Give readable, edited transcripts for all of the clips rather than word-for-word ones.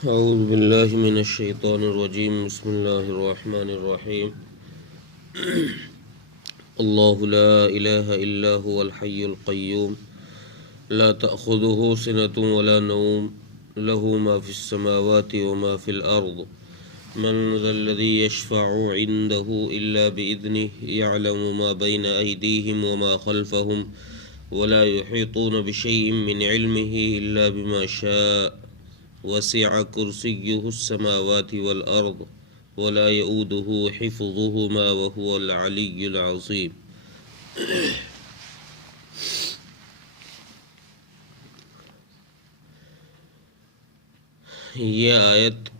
اعوذ باللہ من الشیطان الرجیم بسم اللہ الرحمن الرحیم اللہ لا الہ الا هو الحی القیوم لا تأخذه سنة ولا نوم له ما في السماوات وما في الأرض من ذا الذي يشفع عنده إلا بإذنه يعلم ما بين أيديهم وما خلفهم ولا يحيطون بشيء من علمه إلا بما شاء وسع كرسيه السماوات والأرض ولا يؤوده حفظهما وهو العلي العظيم۔ یہ آیت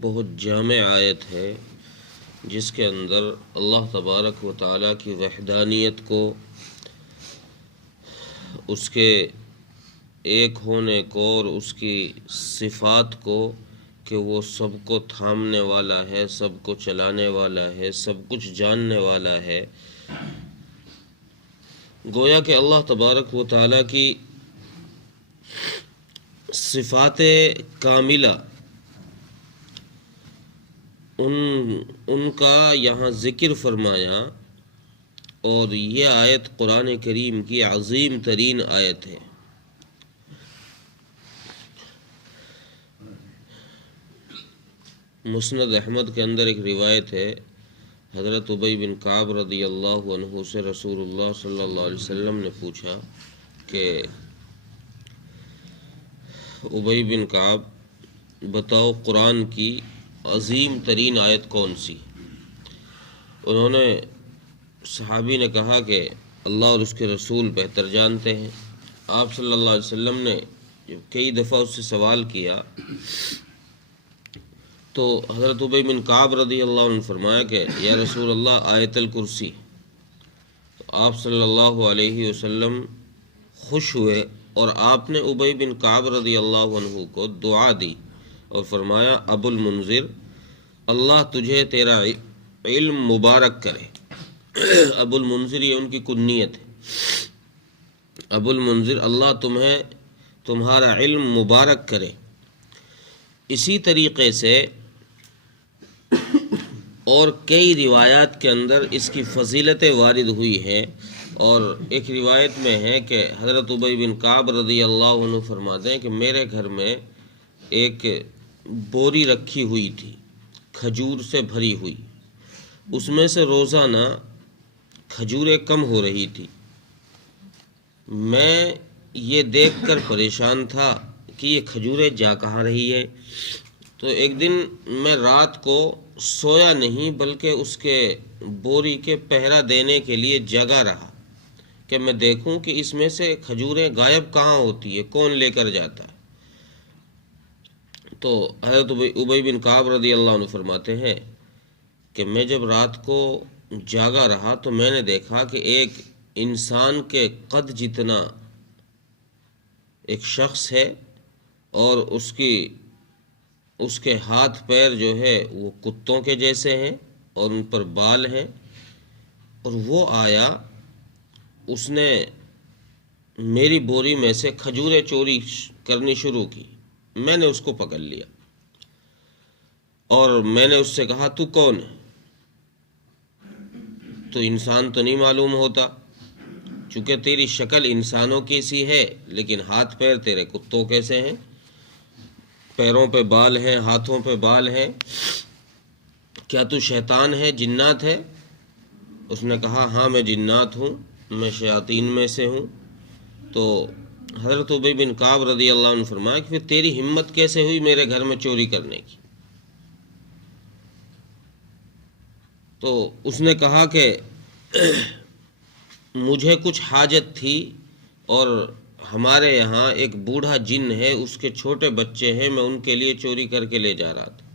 بہت جامع آیت ہے جس کے اندر اللہ تبارک و تعالیٰ کی وحدانیت کو، اس کے ایک ہونے کو اور اس کی صفات کو کہ وہ سب کو تھامنے والا ہے، سب کو چلانے والا ہے، سب کچھ جاننے والا ہے، گویا کہ اللہ تبارک و تعالیٰ کی صفات کاملہ ان کا یہاں ذکر فرمایا، اور یہ آیت قرآن کریم کی عظیم ترین آیت ہے۔ مسند احمد کے اندر ایک روایت ہے، حضرت ابی بن کعب رضی اللہ عنہ سے رسول اللہ صلی اللہ علیہ وسلم نے پوچھا کہ ابی بن کعب بتاؤ قرآن کی عظیم ترین آیت کون سی؟ انہوں نے، صحابی نے کہا کہ اللہ اور اس کے رسول بہتر جانتے ہیں۔ آپ صلی اللہ علیہ وسلم نے کئی دفعہ اس سے سوال کیا تو حضرت ابی بن کعب رضی اللہ عنہ نے فرمایا کہ یا رسول اللہ آیت الکرسی۔ تو آپ صلی اللہ علیہ وسلم خوش ہوئے اور آپ نے ابی بن کعب رضی اللہ عنہ کو دعا دی اور فرمایا ابو المنذر، اللہ تجھے تیرا علم مبارک کرے۔ ابو المنذر یہ ان کی کنیت ہے، ابو المنذر، اللہ تمہیں تمہارا علم مبارک کرے۔ اسی طریقے سے اور کئی روایات کے اندر اس کی فضیلتیں وارد ہوئی ہیں، اور ایک روایت میں ہے کہ حضرت ابی بن کعب رضی اللہ عنہ فرماتے ہیں کہ میرے گھر میں ایک بوری رکھی ہوئی تھی کھجور سے بھری ہوئی، اس میں سے روزانہ کھجوریں کم ہو رہی تھی۔ میں یہ دیکھ کر پریشان تھا کہ یہ کھجوریں جا کہاں رہی ہے، تو ایک دن میں رات کو سویا نہیں بلکہ اس کے بوری کے پہرا دینے کے لیے جگا رہا کہ میں دیکھوں کہ اس میں سے کھجوریں غائب کہاں ہوتی ہے، کون لے کر جاتا ہے۔ تو حضرت ابی بن کعب رضی اللہ عنہ فرماتے ہیں کہ میں جب رات کو جاگا رہا تو میں نے دیکھا کہ ایک انسان کے قد جتنا ایک شخص ہے، اور اس کے ہاتھ پیر جو ہے وہ کتوں کے جیسے ہیں اور ان پر بال ہیں، اور وہ آیا، اس نے میری بوری میں سے کھجوریں چوری کرنی شروع کی۔ میں نے اس کو پکڑ لیا اور میں نے اس سے کہا تو کون ہے؟ تو انسان تو نہیں معلوم ہوتا، چونکہ تیری شکل انسانوں کی سی ہے لیکن ہاتھ پیر تیرے کتوں کیسے ہیں، پیروں پہ بال ہیں، ہاتھوں پہ بال ہیں، کیا تو شیطان ہے، جنات ہے؟ اس نے کہا ہاں میں جنات ہوں، میں شیاطین میں سے ہوں۔ تو حضرت ابی بن کعب رضی اللہ عنہ فرمایا کہ پھر تیری ہمت کیسے ہوئی میرے گھر میں چوری کرنے کی؟ تو اس نے کہا کہ مجھے کچھ حاجت تھی، اور ہمارے یہاں ایک بوڑھا جن ہے، اس کے چھوٹے بچے ہیں، میں ان کے لیے چوری کر کے لے جا رہا تھا۔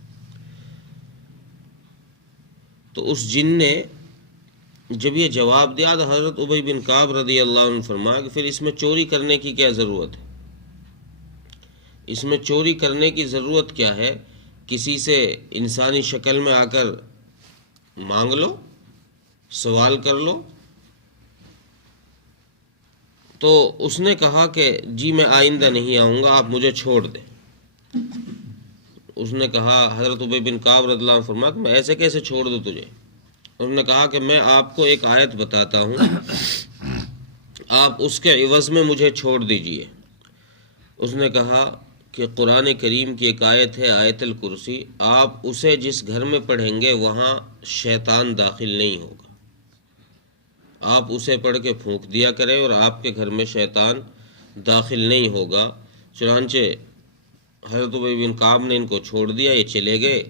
تو اس جن نے جب یہ جواب دیا تو حضرت ابی بن کعب رضی اللہ عنہ فرمایا کہ پھر اس میں چوری کرنے کی کیا ضرورت ہے؟ اس میں چوری کرنے کی ضرورت کیا ہے؟ کسی سے انسانی شکل میں آ کر مانگ لو، سوال کر لو۔ تو اس نے کہا کہ جی میں آئندہ نہیں آؤں گا، آپ مجھے چھوڑ دیں۔ اس نے کہا، حضرت ابی بن کعب رضی اللہ عنہ فرمایا کہ میں ایسے کیسے چھوڑ دوں تجھے؟ انہوں نے کہا کہ میں آپ کو ایک آیت بتاتا ہوں، آپ اس کے عوض میں مجھے چھوڑ دیجئے۔ اس نے کہا کہ قرآن کریم کی ایک آیت ہے آیت الکرسی، آپ اسے جس گھر میں پڑھیں گے وہاں شیطان داخل نہیں ہوگا، آپ اسے پڑھ کے پھونک دیا کریں اور آپ کے گھر میں شیطان داخل نہیں ہوگا۔ چنانچہ حضرت ابی بن کعب نے ان کو چھوڑ دیا، یہ چلے گئے،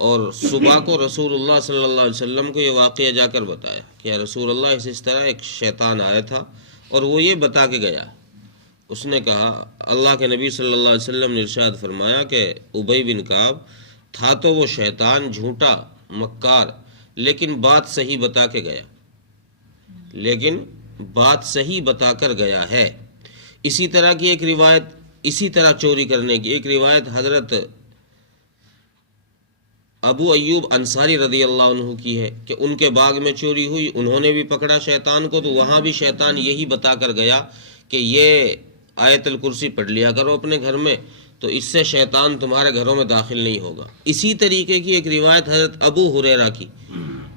اور صبح کو رسول اللہ صلی اللہ علیہ وسلم کو یہ واقعہ جا کر بتایا کہ یا رسول اللہ اس طرح ایک شیطان آیا تھا اور وہ یہ بتا کے گیا۔ اس نے کہا، اللہ کے نبی صلی اللہ علیہ وسلم نے ارشاد فرمایا کہ ابی بن کعب تھا تو وہ شیطان جھوٹا مکار، لیکن بات صحیح بتا کے گیا، لیکن بات صحیح بتا کر گیا ہے۔ اسی طرح کی ایک روایت، اسی طرح چوری کرنے کی ایک روایت حضرت ابو ایوب انصاری رضی اللہ عنہ کی ہے کہ ان کے باغ میں چوری ہوئی، انہوں نے بھی پکڑا شیطان کو، تو وہاں بھی شیطان یہی بتا کر گیا کہ یہ آیت الکرسی پڑھ لیا کرو اپنے گھر میں، تو اس سے شیطان تمہارے گھروں میں داخل نہیں ہوگا۔ اسی طریقے کی ایک روایت حضرت ابو ہریرہ کی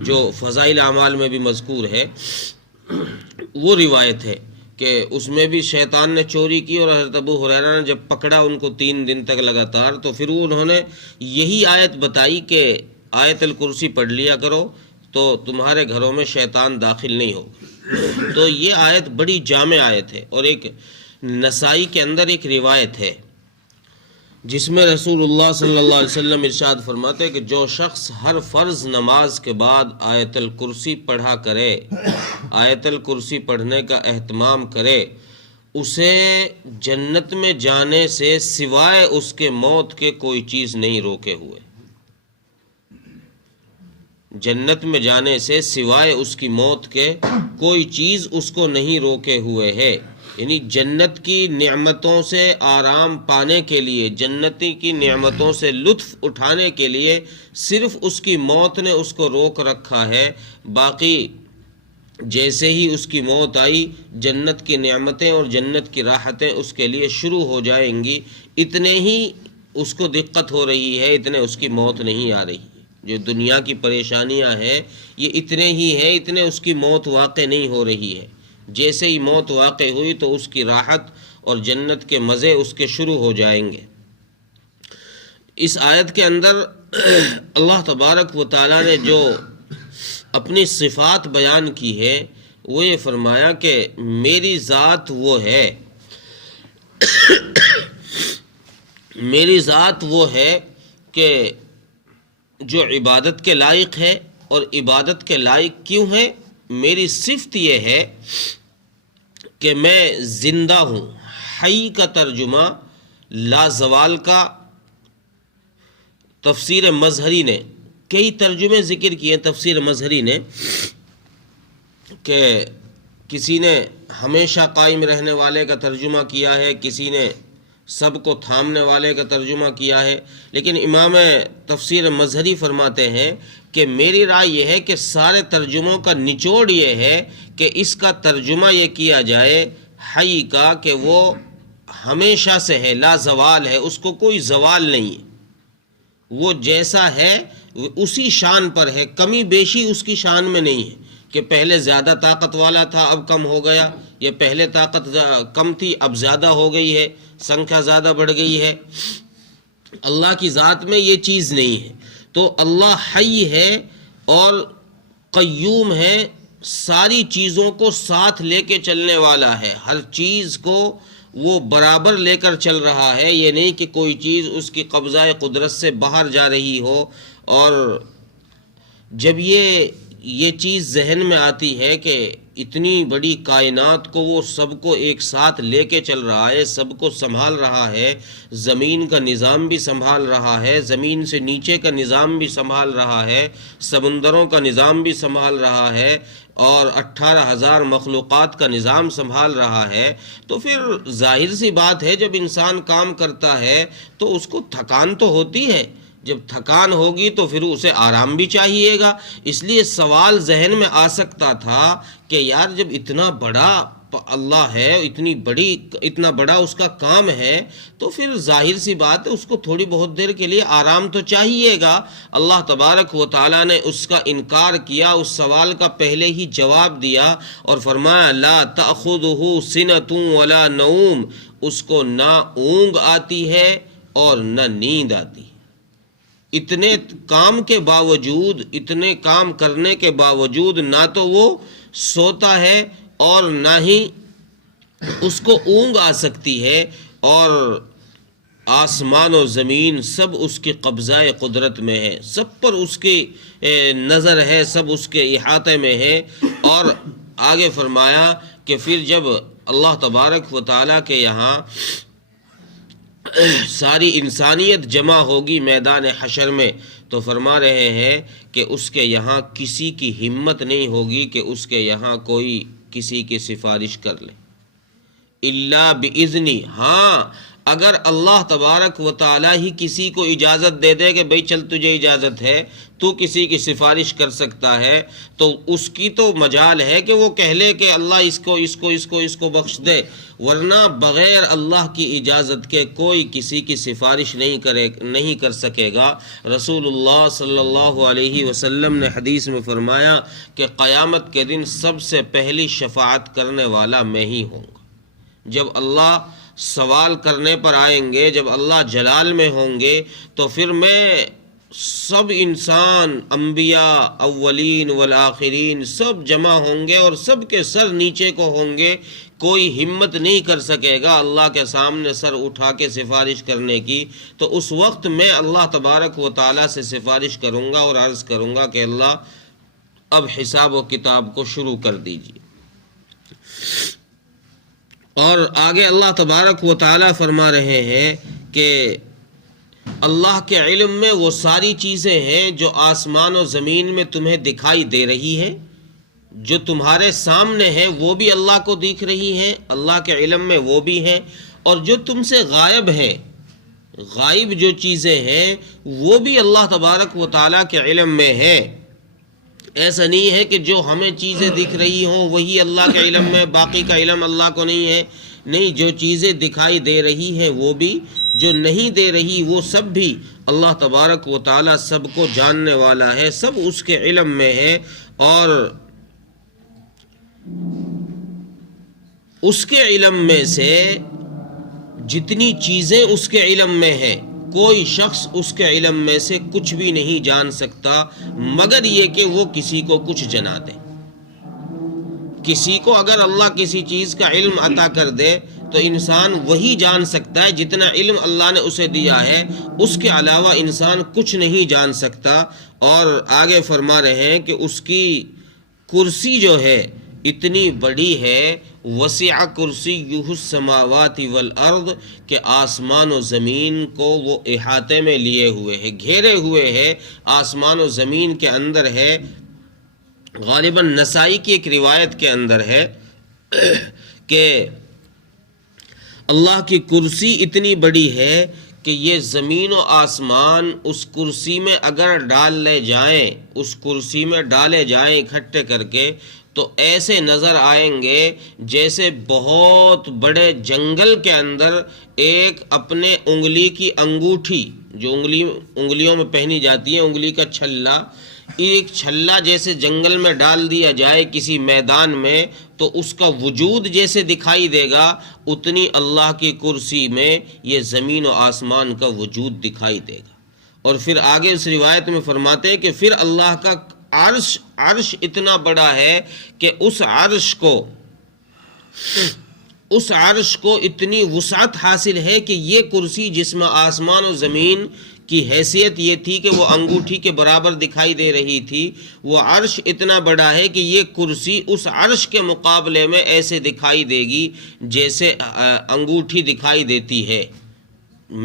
جو فضائل اعمال میں بھی مذکور ہے، وہ روایت ہے کہ اس میں بھی شیطان نے چوری کی اور حضرت ابو ہریرہ نے جب پکڑا ان کو 3 دن تک لگاتار، تو پھر انہوں نے یہی آیت بتائی کہ آیت الکرسی پڑھ لیا کرو تو تمہارے گھروں میں شیطان داخل نہیں ہوگا۔ تو یہ آیت بڑی جامع آیت ہے، اور ایک نسائی کے اندر ایک روایت ہے جس میں رسول اللہ صلی اللہ علیہ وسلم ارشاد فرماتے کہ جو شخص ہر فرض نماز کے بعد آیت الکرسی پڑھا کرے، آیت الکرسی پڑھنے کا اہتمام کرے، اسے جنت میں جانے سے سوائے اس کے موت کے کوئی چیز نہیں روکے ہوئے، جنت میں جانے سے سوائے اس کی موت کے کوئی چیز اس کو نہیں روکے ہوئے ہے۔ یعنی جنت کی نعمتوں سے آرام پانے کے لیے، جنتی کی نعمتوں سے لطف اٹھانے کے لیے صرف اس کی موت نے اس کو روک رکھا ہے، باقی جیسے ہی اس کی موت آئی جنت کی نعمتیں اور جنت کی راحتیں اس کے لیے شروع ہو جائیں گی۔ اتنے ہی اس کو دقت ہو رہی ہے، اتنے اس کی موت نہیں آ رہی ہے۔ جو دنیا کی پریشانیاں ہیں یہ اتنے ہی ہیں، اتنے اس کی موت واقع نہیں ہو رہی ہے۔ جیسے ہی موت واقع ہوئی تو اس کی راحت اور جنت کے مزے اس کے شروع ہو جائیں گے۔ اس آیت کے اندر اللہ تبارک و تعالیٰ نے جو اپنی صفات بیان کی ہے وہ یہ فرمایا کہ میری ذات وہ ہے، میری ذات وہ ہے کہ جو عبادت کے لائق ہے، اور عبادت کے لائق کیوں ہے؟ میری صفت یہ ہے کہ میں زندہ ہوں۔ حی کا ترجمہ لا زوال کا تفسیر مظہری نے کئی ترجمے ذکر کیے، تفسیر مظہری نے کہ کسی نے ہمیشہ قائم رہنے والے کا ترجمہ کیا ہے، کسی نے سب کو تھامنے والے کا ترجمہ کیا ہے، لیکن امام تفسیر مظہری فرماتے ہیں کہ میری رائے یہ ہے کہ سارے ترجموں کا نچوڑ یہ ہے کہ اس کا ترجمہ یہ کیا جائے حی کا کہ وہ ہمیشہ سے ہے، لا زوال ہے، اس کو کوئی زوال نہیں ہے، وہ جیسا ہے اسی شان پر ہے، کمی بیشی اس کی شان میں نہیں ہے کہ پہلے زیادہ طاقت والا تھا اب کم ہو گیا، یا پہلے طاقت کم تھی اب زیادہ ہو گئی ہے، سنکھیا زیادہ بڑھ گئی ہے۔ اللہ کی ذات میں یہ چیز نہیں ہے۔ تو اللہ حی ہے اور قیوم ہے، ساری چیزوں کو ساتھ لے کے چلنے والا ہے، ہر چیز کو وہ برابر لے کر چل رہا ہے، یہ نہیں کہ کوئی چیز اس کی قبضہ قدرت سے باہر جا رہی ہو۔ اور جب یہ چیز ذہن میں آتی ہے کہ اتنی بڑی کائنات کو وہ سب کو ایک ساتھ لے کے چل رہا ہے، سب کو سنبھال رہا ہے، زمین کا نظام بھی سنبھال رہا ہے، زمین سے نیچے کا نظام بھی سنبھال رہا ہے، سمندروں کا نظام بھی سنبھال رہا ہے، اور 18,000 مخلوقات کا نظام سنبھال رہا ہے، تو پھر ظاہر سی بات ہے جب انسان کام کرتا ہے تو اس کو تھکان تو ہوتی ہے، جب تھکان ہوگی تو پھر اسے آرام بھی چاہیے گا۔ اس لیے سوال ذہن میں آ سکتا تھا کہ یار جب اتنا بڑا اللہ ہے، اتنا بڑا اس کا کام ہے، تو پھر ظاہر سی بات ہے اس کو تھوڑی بہت دیر کے لیے آرام تو چاہیے گا۔ اللہ تبارک و تعالیٰ نے اس کا انکار کیا، اس سوال کا پہلے ہی جواب دیا اور فرمایا لا تأخذہ سنۃ ولا نوم، اس کو نہ اونگ آتی ہے اور نہ نیند آتی ہے۔ اتنے کام کے باوجود، اتنے کام کرنے کے باوجود نہ تو وہ سوتا ہے اور نہ ہی اس کو اونگ آ سکتی ہے، اور آسمان و زمین سب اس کے قبضہ قدرت میں ہے، سب پر اس کی نظر ہے، سب اس کے احاطے میں ہے۔ اور آگے فرمایا کہ پھر جب اللہ تبارک و تعالیٰ کے یہاں ساری انسانیت جمع ہوگی میدان حشر میں، تو فرما رہے ہیں کہ اس کے یہاں کسی کی ہمت نہیں ہوگی کہ اس کے یہاں کوئی کسی کی سفارش کر لے، الا باذنی، ہاں اگر اللہ تبارک و تعالیٰ ہی کسی کو اجازت دے دے کہ بھئی چل تجھے اجازت ہے، تو کسی کی سفارش کر سکتا ہے، تو اس کی تو مجال ہے کہ وہ کہہ لے کہ اللہ اس کو بخش دے، ورنہ بغیر اللہ کی اجازت کے کوئی کسی کی سفارش نہیں کر سکے گا۔ رسول اللہ صلی اللہ علیہ وسلم نے حدیث میں فرمایا کہ قیامت کے دن سب سے پہلی شفاعت کرنے والا میں ہی ہوں گا۔ جب اللہ سوال کرنے پر آئیں گے، جب اللہ جلال میں ہوں گے، تو پھر میں سب انسان، انبیاء اولین والآخرین سب جمع ہوں گے اور سب کے سر نیچے کو ہوں گے، کوئی ہمت نہیں کر سکے گا اللہ کے سامنے سر اٹھا کے سفارش کرنے کی۔ تو اس وقت میں اللہ تبارک و تعالیٰ سے سفارش کروں گا اور عرض کروں گا کہ اللہ اب حساب و کتاب کو شروع کر دیجیے۔ اور آگے اللہ تبارک و تعالیٰ فرما رہے ہیں کہ اللہ کے علم میں وہ ساری چیزیں ہیں جو آسمان و زمین میں تمہیں دکھائی دے رہی ہیں، جو تمہارے سامنے ہیں وہ بھی اللہ کو دکھ رہی ہیں، اللہ کے علم میں وہ بھی ہیں، اور جو تم سے غائب ہیں، غائب جو چیزیں ہیں وہ بھی اللہ تبارک و تعالیٰ کے علم میں ہے۔ ایسا نہیں ہے کہ جو ہمیں چیزیں دکھ رہی ہوں وہی اللہ کے علم میں، باقی کا علم اللہ کو نہیں ہے، نہیں، جو چیزیں دکھائی دے رہی ہیں وہ بھی، جو نہیں دے رہی وہ سب بھی اللہ تبارک و تعالیٰ سب کو جاننے والا ہے، سب اس کے علم میں ہے۔ اور اس کے علم میں سے جتنی چیزیں اس کے علم میں ہیں، کوئی شخص اس کے علم میں سے کچھ بھی نہیں جان سکتا مگر یہ کہ وہ کسی کو کچھ جنا دے۔ کسی کو اگر اللہ کسی چیز کا علم عطا کر دے تو انسان وہی جان سکتا ہے جتنا علم اللہ نے اسے دیا ہے، اس کے علاوہ انسان کچھ نہیں جان سکتا۔ اور آگے فرما رہے ہیں کہ اس کی کرسی جو ہے اتنی بڑی ہے، وسع کرسیہ السماوات والارض، کہ آسمان و زمین کو وہ احاطے میں لیے ہوئے ہے، گھیرے ہوئے ہے، آسمان و زمین کے اندر ہے۔ غالباً نسائی کی ایک روایت کے اندر ہے کہ اللہ کی کرسی اتنی بڑی ہے کہ یہ زمین و آسمان اس کرسی میں اگر ڈالے جائیں اکٹھے کر کے، تو ایسے نظر آئیں گے جیسے بہت بڑے جنگل کے اندر ایک اپنے انگلی کی انگوٹھی، جو انگلیوں میں پہنی جاتی ہے، انگلی کا چھلا، ایک چھلا جیسے جنگل میں ڈال دیا جائے کسی میدان میں تو اس کا وجود جیسے دکھائی دے گا، اتنی اللہ کی کرسی میں یہ زمین و آسمان کا وجود دکھائی دے گا۔ اور پھر آگے اس روایت میں فرماتے ہیں کہ پھر اللہ کا عرش اتنا بڑا ہے کہ اس عرش کو اتنی وسعت حاصل ہے کہ یہ کرسی جس میں آسمان و زمین کی حیثیت یہ تھی کہ وہ انگوٹھی کے برابر دکھائی دے رہی تھی، وہ عرش اتنا بڑا ہے کہ یہ کرسی اس عرش کے مقابلے میں ایسے دکھائی دے گی جیسے انگوٹھی دکھائی دیتی ہے۔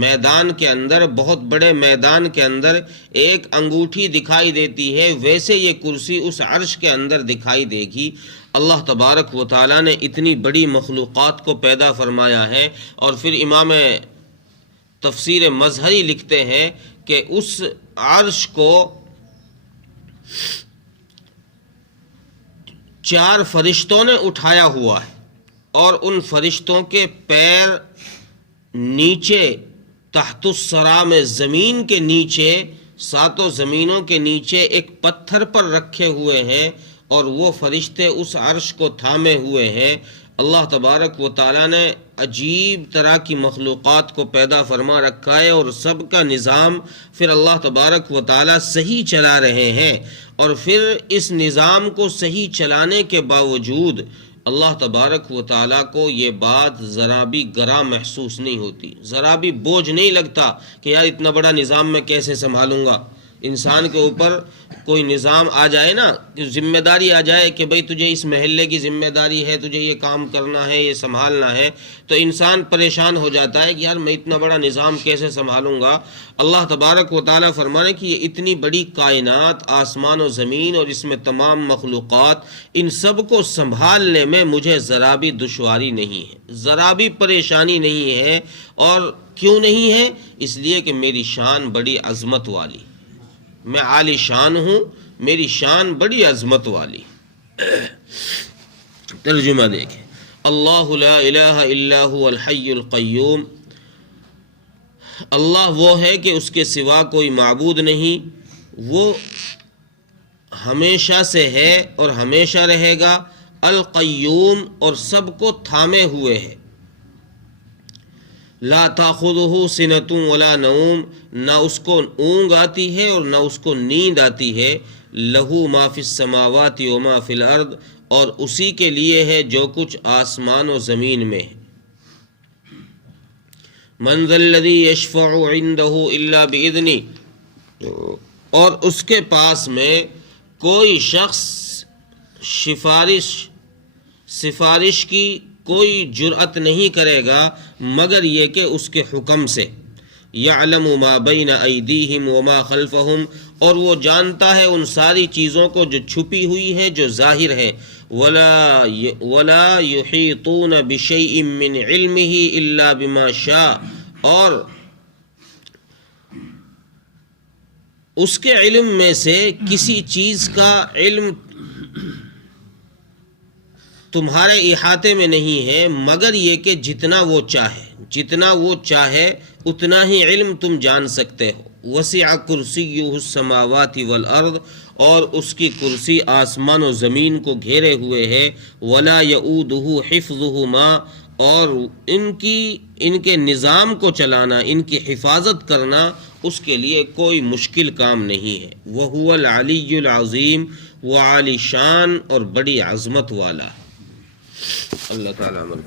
میدان کے اندر، بہت بڑے میدان کے اندر ایک انگوٹھی دکھائی دیتی ہے، ویسے یہ کرسی اس عرش کے اندر دکھائی دے گی۔ اللہ تبارک و تعالیٰ نے اتنی بڑی مخلوقات کو پیدا فرمایا ہے۔ اور پھر امام تفسیر مظہری لکھتے ہیں کہ اس عرش کو 4 فرشتوں نے اٹھایا ہوا ہے، اور ان فرشتوں کے پیر نیچے تحت الثری میں زمین کے نیچے، ساتوں زمینوں کے نیچے ایک پتھر پر رکھے ہوئے ہیں، اور وہ فرشتے اس عرش کو تھامے ہوئے ہیں۔ اللہ تبارک و تعالیٰ نے عجیب طرح کی مخلوقات کو پیدا فرما رکھا ہے، اور سب کا نظام پھر اللہ تبارک و تعالیٰ صحیح چلا رہے ہیں، اور پھر اس نظام کو صحیح چلانے کے باوجود اللہ تبارک و تعالیٰ کو یہ بات ذرا بھی گراں محسوس نہیں ہوتی، ذرا بھی بوجھ نہیں لگتا کہ یار اتنا بڑا نظام میں کیسے سنبھالوں گا۔ انسان کے اوپر کوئی نظام آ جائے نا، کہ ذمہ داری آ جائے کہ بھئی تجھے اس محلے کی ذمہ داری ہے، تجھے یہ کام کرنا ہے، یہ سنبھالنا ہے، تو انسان پریشان ہو جاتا ہے کہ یار میں اتنا بڑا نظام کیسے سنبھالوں گا۔ اللہ تبارک و تعالیٰ فرمانے کہ یہ اتنی بڑی کائنات، آسمان و زمین اور اس میں تمام مخلوقات، ان سب کو سنبھالنے میں مجھے ذرا بھی دشواری نہیں ہے، ذرا بھی پریشانی نہیں ہے۔ اور کیوں نہیں ہے؟ اس لیے کہ میری شان بڑی عظمت والی، میں عالی شان ہوں، میری شان بڑی عظمت والی۔ ترجمہ دیکھیں، اللہ لا الہ الا هو الحی القیوم، اللہ وہ ہے کہ اس کے سوا کوئی معبود نہیں، وہ ہمیشہ سے ہے اور ہمیشہ رہے گا، القیوم اور سب کو تھامے ہوئے ہے، لا تاخذہ سنۃ ولا نوم، نہ اس کو اونگ آتی ہے اور نہ اس کو نیند آتی ہے، لہو ما فی السماوات و ما فی الارض، اور اسی کے لیے ہے جو کچھ آسمان و زمین میں ہے۔ من ذا الذی یشفع عندہ الا باذنہ، اور اس کے پاس میں کوئی شخص سفارش کی کوئی جرأت نہیں کرے گا مگر یہ کہ اس کے حکم سے، یعلم ما بین ایدیہم وما خلفہم، اور وہ جانتا ہے ان ساری چیزوں کو جو چھپی ہوئی ہے، جو ظاہر ہے، ولا یحیطون بشیء من علمہ الا بما شاء، اور اس کے علم میں سے کسی چیز کا علم تمہارے احاطے میں نہیں ہے مگر یہ کہ جتنا وہ چاہے اتنا ہی علم تم جان سکتے ہو۔ وسع کرسیہ السماوات والارض، اور اس کی کرسی آسمان و زمین کو گھیرے ہوئے ہے، ولا یؤودہ حفظہما، اور ان کے نظام کو چلانا، ان کی حفاظت کرنا اس کے لیے کوئی مشکل کام نہیں ہے۔ وہو العلی العظیم، وہ عالی شان اور بڑی عظمت والا ہے۔ اللہ تعالیٰ عمل